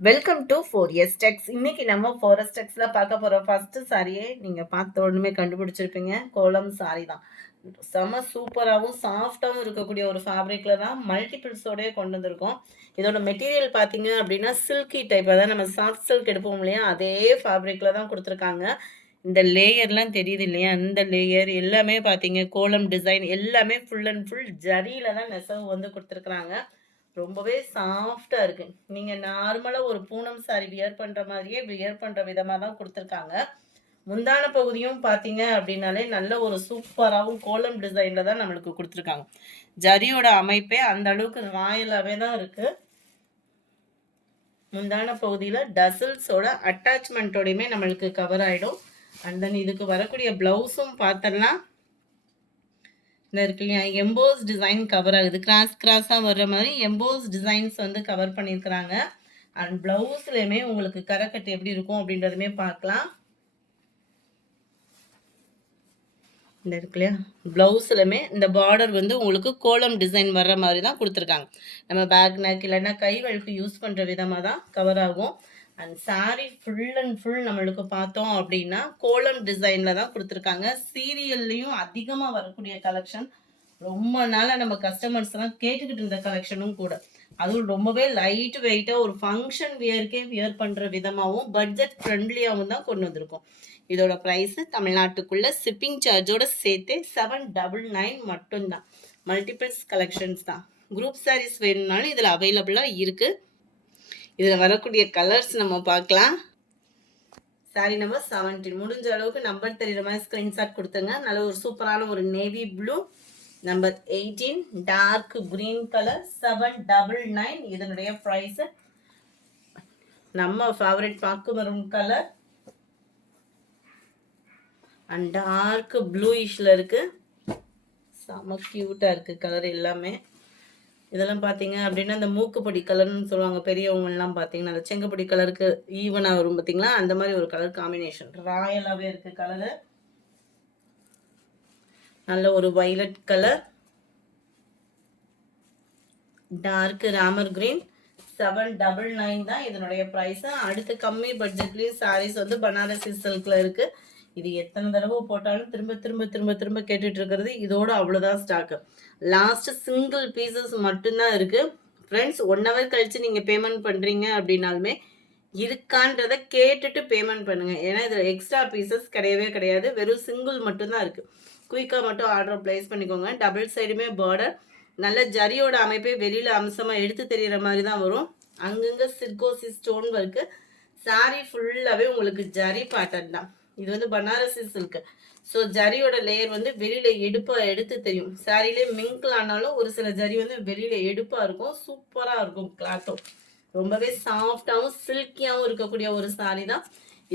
Welcome to 4S டெக்ஸ். இன்னைக்கு நம்ம 4S டெக்ஸ்ல பார்க்க போற ஃபர்ஸ்ட் சாரியே நீங்க பார்த்த உடனே கண்டுபிடிச்சிருப்பீங்க. கோலம் சாரி தான். செம சூப்பராகவும் சாஃப்டாகவும் இருக்கக்கூடிய ஒரு ஃபேப்ரிக்ல தான் மல்டிபிள்ஸோடய கொண்டு வந்திருக்கோம். இதோட மெட்டீரியல் பார்த்தீங்க அப்படின்னா சில்கி டைப், அதாவது நம்ம சாஃப்ட் சில்க் எடுப்போம் இல்லையா, அதே ஃபேப்ரிக்ல தான் கொடுத்துருக்காங்க. இந்த லேயர்லாம் தெரியுது இல்லையா, இந்த லேயர் எல்லாமே பார்த்தீங்க கோலம் டிசைன் எல்லாமே ஃபுல் அண்ட் ஃபுல் ஜரியில தான் நெசவு வந்து கொடுத்துருக்குறாங்க. ரொம்பவே சாஃப்டா இருக்கு. நீங்க நார்மலா ஒரு பூனம் சாரி வியர் பண்ற மாதிரியே வியர் பண்ற விதமா தான் குடுத்துருக்காங்க. முந்தான பகுதியும் பார்த்தீங்க அப்படின்னாலே நல்ல ஒரு சூப்பராவும் கோலம் டிசைன்ல தான் நம்மளுக்கு குடுத்துருக்காங்க. ஜரியோட அமைப்பே அந்த அளவுக்கு ராயலாவே தான் இருக்கு. முந்தான பகுதியில டசில்ஸோட அட்டாச்மெண்ட்டோடையுமே நம்மளுக்கு கவர் ஆயிடும். அண்ட் தென் இதுக்கு வரக்கூடிய பிளவுஸும் பார்த்தோம்னா இந்த இருக்கு இல்லையா, எம்போஸ் டிசைன் கவர் ஆகுது. கிராஸாக வர்ற மாதிரி எம்போஸ் டிசைன்ஸ் வந்து கவர் பண்ணியிருக்கிறாங்க. அண்ட் பிளவுஸ்லையுமே உங்களுக்கு கரைக்கட்டு எப்படி இருக்கும் அப்படின்றதுமே பார்க்கலாம். இந்த இருக்கு இல்லையா, பிளவுஸ்லுமே இந்த பார்டர் வந்து உங்களுக்கு கோலம் டிசைன் வர்ற மாதிரி தான் கொடுத்துருக்காங்க. நம்ம பேக் நெக் இல்லைன்னா கைகளுக்கு யூஸ் பண்ணுற விதமாக தான் கவர் ஆகும். And sari full and full நம்மளுக்கு பார்த்தோம் அப்படின்னா கோலம் டிசைனில் தான் கொடுத்துருக்காங்க. சீரியல்லையும் அதிகமாக வரக்கூடிய கலெக்ஷன், ரொம்ப நாளாக நம்ம கஸ்டமர்ஸ்லாம் கேட்டுக்கிட்டு இருந்த கலெக்ஷனும் கூட. அதுவும் ரொம்பவே லைட் வெயிட்டாக ஒரு ஃபங்க்ஷன் வியர்க்கே வியர் பண்ணுற விதமாகவும் பட்ஜெட் ஃப்ரெண்ட்லியாகவும் தான் கொண்டு வந்திருக்கோம். இதோட ப்ரைஸு தமிழ்நாட்டுக்குள்ளே ஷிப்பிங் சார்ஜோட சேர்த்து 799 மட்டும்தான். மல்டிபிள்ஸ் கலெக்ஷன்ஸ் தான். குரூப் சாரீஸ் வேணும்னாலும் இதில் அவைலபிளாக இருக்குது. இதில் வரக்கூடிய கலர்ஸ் நம்ம பார்க்கலாம். சாரி நம்பர் 17 முடிஞ்ச அளவுக்கு நம்பர் தெரியுற மாதிரி ஸ்க்ரீன்ஷாட் கொடுத்துங்க. நல்ல ஒரு சூப்பரான ஒரு navy blue. Number 18 dark green colour 799. இதனுடைய ப்ரைஸ் நம்ம ஃபேவரட் பாக்கு மெரூன் கலர் அண்ட் டார்க் ப்ளூயிஷ்ல இருக்கு. செம கியூட்டா இருக்கு கலர் எல்லாமே. இதெல்லாம் பார்த்தீங்க அப்படின்னா இந்த மூக்குப்பொடி கலர்னு சொல்லுவாங்க பெரியவங்கலாம். பார்த்தீங்கன்னா அந்த செங்கப்பொடி கலருக்கு ஈவனாக வரும் பார்த்தீங்களா, அந்த மாதிரி ஒரு கலர் காம்பினேஷன் ராயலாகவே இருக்கு கலரு. நல்ல ஒரு violet colour, dark Ramar green. 799 தான் இதனுடைய ப்ரைஸ். அடுத்து கம்மி பட்ஜெட்லேயும் சாரீஸ் வந்து பனாரசி சில்கில் இருக்குது. இது எத்தனை தடவை போட்டாலும் திரும்ப திரும்ப திரும்ப திரும்ப கேட்டுட்டு இருக்கிறது. இதோட அவ்வளோதான் ஸ்டாக்கு. லாஸ்ட் சிங்கிள் பீசஸ் மட்டும்தான் இருக்குது ஃப்ரெண்ட்ஸ். 1 ஹவர் கழித்து நீங்கள் பேமெண்ட் பண்ணுறீங்க அப்படின்னாலுமே இருக்கான்றதை கேட்டுட்டு பேமெண்ட் பண்ணுங்கள். ஏன்னா இதில் எக்ஸ்ட்ரா பீசஸ் கிடையவே கிடையாது. வெறும் சிங்கிள் மட்டும்தான் இருக்குது. குயிக்காக மட்டும் ஆர்டர் ப்ளேஸ் பண்ணிக்கோங்க. டபுள் சைடுமே பார்டர், நல்ல ஜரியோட அமைப்பே வெளியில் அம்சமாக எடுத்து தெரிகிற மாதிரி தான் வரும். அங்கங்கே சிர்கோசி ஸ்டோன் ஒர்க்கு. சாரீ ஃபுல்லாகவே உங்களுக்கு ஜரி பேட்டர்ன் தான். இது வந்து பனாரசி சில்க்கு. ஸோ ஜரியோட லேயர் வந்து வெளியில் எடுத்து தெரியும். சாரிலே மிங்கிள் ஆனாலும் ஒரு சில ஜரி வந்து வெளியில் எடுப்பாக இருக்கும். சூப்பராக இருக்கும் கிளாத்தும். ரொம்பவே சாஃப்டாகவும் சில்கியாகவும் இருக்கக்கூடிய ஒரு சாரீ தான்.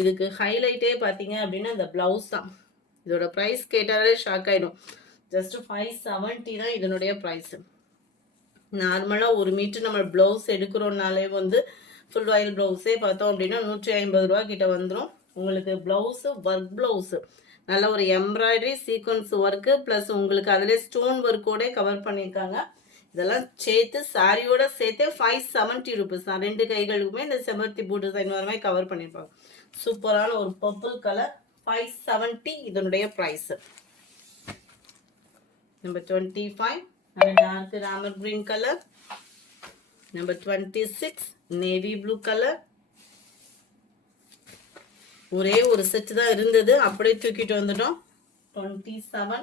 இதுக்கு ஹைலைட்டே பார்த்தீங்க அப்படின்னா இந்த ப்ளவுஸ் தான். இதோட ப்ரைஸ் கேட்டாலே ஷாக் ஆகிடும். ஜஸ்ட் 570 தான் இதனுடைய ப்ரைஸு. நார்மலாக ஒரு மீட்டர் நம்ம ப்ளவுஸ் எடுக்கிறோன்னாலே வந்து ஃபுல் ஆயில் ப்ளவுஸே பார்த்தோம் அப்படின்னா 150 ரூபா கிட்ட வந்துடும். உங்களுக்கு ப்ளவுஸு ஒர்க் ப்ளவுஸு நல்ல ஒரு எம்ப்ராய்டரி சீக்வன்ஸ் ஒர்க்கு ப்ளஸ் உங்களுக்கு அதிலே ஸ்டோன் ஒர்க்கோட கவர் பண்ணியிருக்காங்க. இதெல்லாம் சேர்த்து சாரியோட சேர்த்து 570 ருபீஸ் தான். 2 கைகளுக்குமே இந்த செம்பருத்தி பூ டிசைன் வர மாதிரி கவர் பண்ணியிருப்பாங்க. சூப்பரான ஒரு பர்பிள் கலர் 570 இதனுடைய price. Number 25 dark rammer green color. Number 26 navy blue color. ஒரே ஒரு செட் தான் இருந்தது, அப்படியே தூக்கிட்டு வந்துட்டோம். 27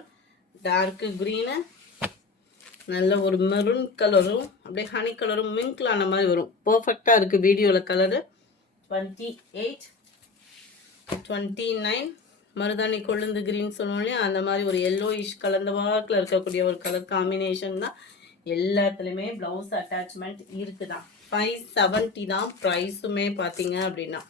டார்க் கிரீனு, நல்ல ஒரு மெரூன் கலரும் அப்படியே ஹனி கலரும் மிங்கிள் ஆன மாதிரி வரும். பர்ஃபெக்டாக இருக்குது வீடியோவில் கலரு. 28 29 மருதாணி கொழுந்து கிரீன் சொல்லுவோம் இல்லையா, அந்த மாதிரி ஒரு எல்லோயிஷ் கலந்த வாக்கில் இருக்கக்கூடிய ஒரு கலர் காம்பினேஷன் தான். எல்லாத்துலேயுமே ப்ளவுஸ் அட்டாச்மெண்ட் இருக்குதான். 570 தான் ப்ரைஸுமே பார்த்தீங்க அப்படின்னா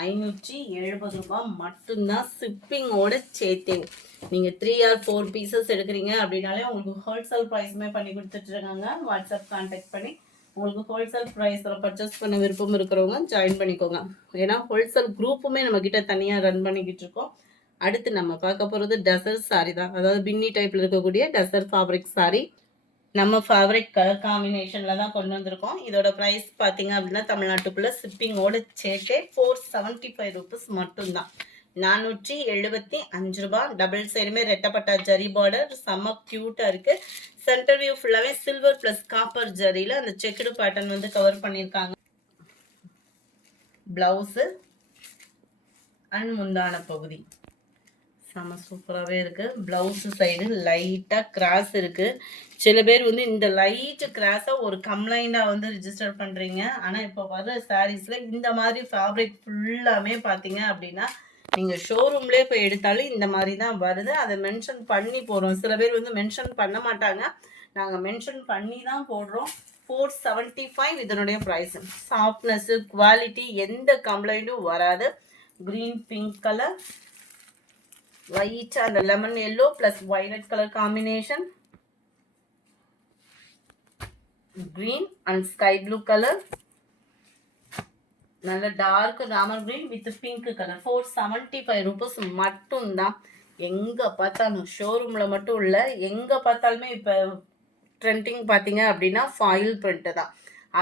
570 ரூபா மட்டும்தான் ஷிப்பிங்கோட சேர்த்தேன். நீங்கள் 3 or 4 பீசஸ் எடுக்கிறீங்க அப்படின்னாலே உங்களுக்கு ஹோல்சேல் ப்ரைஸுமே பண்ணி கொடுத்துட்ருக்காங்க. வாட்ஸ்அப் கான்டாக்ட் பண்ணி உங்களுக்கு ஹோல்சேல் ப்ரைஸில் பர்ச்சேஸ் பண்ண விருப்பம் இருக்கிறவங்க ஜாயின் பண்ணிக்கோங்க. ஏன்னா ஹோல்சேல் குரூப்புமே நம்மக்கிட்ட தனியாக ரன் பண்ணிக்கிட்டு இருக்கோம். அடுத்து நம்ம பார்க்க போகிறது டசர் சாரி தான். அதாவது பின்னி டைப்பில் இருக்கக்கூடிய டசர் ஃபேப்ரிக் சாரி. நம்ம ஃபேவரட் கலர் காம்பினேஷனில் தான் கொண்டு வந்திருக்கோம். இதோட ப்ரைஸ் பார்த்தீங்க அப்படின்னா தமிழ்நாட்டுக்குள்ளே ஷிப்பிங்கோட சேர்த்தே 475 ருபீஸ் மட்டும்தான். 475 ரூபா. டபுள் சைடுமே ரெட்டப்பட்டா ஜரி பார்டர் செம்ம க்யூட்டாக இருக்குது. சென்டர் வியூ ஃபுல்லாகவே சில்வர் ப்ளஸ் காப்பர் ஜரியில் அந்த செக்குடு பேட்டர்ன் வந்து கவர் பண்ணியிருக்காங்க. ப்ளவுஸு அண்ட் முந்தான பகுதி செம்ம சூப்பராகவே இருக்குது. ப்ளவுஸு சைடு லைட்டாக கிராஸ் இருக்குது. சில பேர் வந்து இந்த லைட் கிராஸாக ஒரு கம்ப்ளைண்டாக வந்து ரிஜிஸ்டர் பண்ணுறீங்க. ஆனால் இப்போ வர சாரீஸில் இந்த மாதிரி ஃபேப்ரிக் ஃபுல்லாமே பார்த்தீங்க அப்படின்னா நீங்கள் ஷோரூம்லேயே போய் எடுத்தாலும் இந்த மாதிரி தான் வருது. அதை மென்ஷன் பண்ணி போடுறோம். சில பேர் வந்து மென்ஷன் பண்ண மாட்டாங்க, நாங்கள் மென்ஷன் பண்ணி தான் போடுறோம். 475 இதனுடைய ப்ரைஸ். சாஃப்ட்னஸ்ஸு குவாலிட்டி எந்த கம்ப்ளைண்ட்டும் வராது. Green pink colour, white and lemon yellow plus violet color combination, green and sky blue color, நல்ல dark Ramar green with pink colour. 475 rupees மட்டும்தான். எங்கே பார்த்தாலும் ஷோரூமில் மட்டும் இல்லை, எங்கே பார்த்தாலுமே இப்போ ட்ரெண்டிங் பார்த்தீங்க அப்படின்னா ஃபாயில் பிரிண்ட்டு தான்.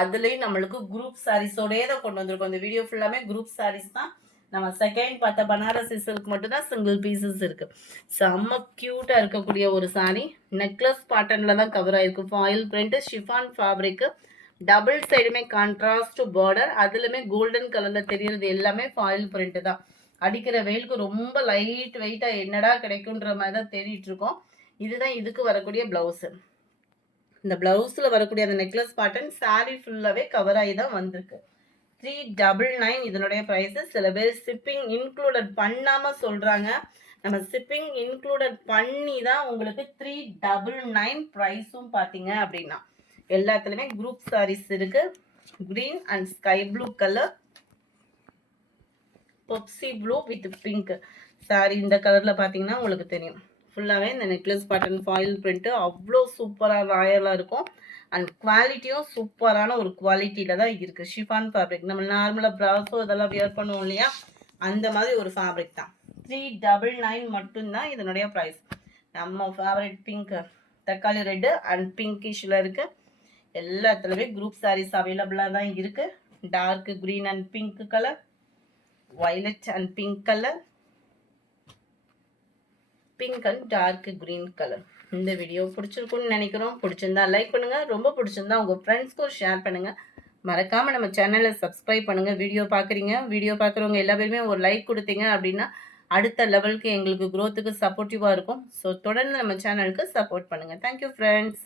அதுலேயும் நம்மளுக்கு குரூப் சாரீஸோடயே தான் கொண்டு வந்திருக்கோம். இந்த வீடியோ ஃபுல்லாமே குரூப் சாரீஸ் தான். நம்ம செகண்ட் பார்த்த பனாரசி சில்க் மட்டும்தான் சிங்கிள் பீசஸ் இருக்குது. செம்ம க்யூட்டாக இருக்கக்கூடிய ஒரு சாரீ. நெக்லஸ் பேட்டர்னில் தான் கவர் ஆகிருக்கு. Foil print, chiffon fabric, double சைடுமே கான்ட்ராஸ்ட் பார்டர், அதுலேயுமே கோல்டன் கலரில் தெரியுறது எல்லாமே ஃபாயில் பிரிண்ட்டு தான். அடிக்கிற வெயிலுக்கு ரொம்ப லைட் வெயிட்டாக என்னடா கிடைக்குன்ற மாதிரி தான் தேடிட்டு இருக்கோம். இதுதான் இதுக்கு வரக்கூடிய ப்ளவுஸு. இந்த ப்ளவுஸில் வரக்கூடிய அந்த நெக்லஸ் பேட்டர்ன் சாரீ ஃபுல்லாகவே கவர் ஆகி தான் வந்திருக்கு. 399 இதனுடைய ப்ரைஸு. சில பேர் ஷிப்பிங் இன்க்ளூடட் பண்ணாமல் சொல்கிறாங்க. நம்ம ஷிப்பிங் இன்க்ளூடட் பண்ணி தான் உங்களுக்கு 399 ப்ரைஸும் பார்த்தீங்க அப்படின்னா. எல்லாத்துலேயுமே குரூப் சாரீஸ் இருக்குது. Green and sky blue colour, பொப்சி ப்ளூ வித் பிங்க் சாரீ. இந்த கலரில் பார்த்தீங்கன்னா உங்களுக்கு தெரியும் ஃபுல்லாகவே இந்த நெக்லஸ் பேட்டர்ன் ஃபாயில் பிரிண்ட்டு அவ்வளோ சூப்பராக ராயலாக இருக்கும். அண்ட் குவாலிட்டியும் சூப்பரான ஒரு குவாலிட்டியில் தான் இருக்குது. ஷிஃபான் ஃபேப்ரிக் நம்ம நார்மலாக ப்ராஸோ இதெல்லாம் வியர் பண்ணுவோம் இல்லையா, அந்த மாதிரி ஒரு ஃபேப்ரிக் தான். 399 மட்டும்தான் இதனுடைய ப்ரைஸ். நம்ம ஃபேவரட் பிங்க் தக்காளி ரெட்டு அண்ட் பிங்கிஷில் இருக்குது. எல்லாத்துலேயுமே குரூப் சாரீஸ் அவைலபிளாக தான் இருக்குது. Dark green and pink colour, violet and pink colour, pink and dark green colour. இந்த வீடியோ பிடிச்சிருக்குன்னு நினைக்கிறோம். பிடிச்சிருந்தா லைக் பண்ணுங்கள். ரொம்ப பிடிச்சிருந்தா உங்கள் ஃப்ரெண்ட்ஸ்க்கும் ஷேர் பண்ணுங்கள். மறக்காமல் நம்ம சேனலை சப்ஸ்கிரைப் பண்ணுங்கள். வீடியோ பார்க்குறவங்க எல்லா பேருமே ஒரு லைக் கொடுத்தீங்க அப்படின்னா அடுத்த லெவலுக்கு எங்களுக்கு க்ரோத்துக்கு சப்போர்ட்டிவாக இருக்கும். ஸோ தொடர்ந்து நம்ம சேனலுக்கு சப்போர்ட் பண்ணுங்கள். Thank you friends.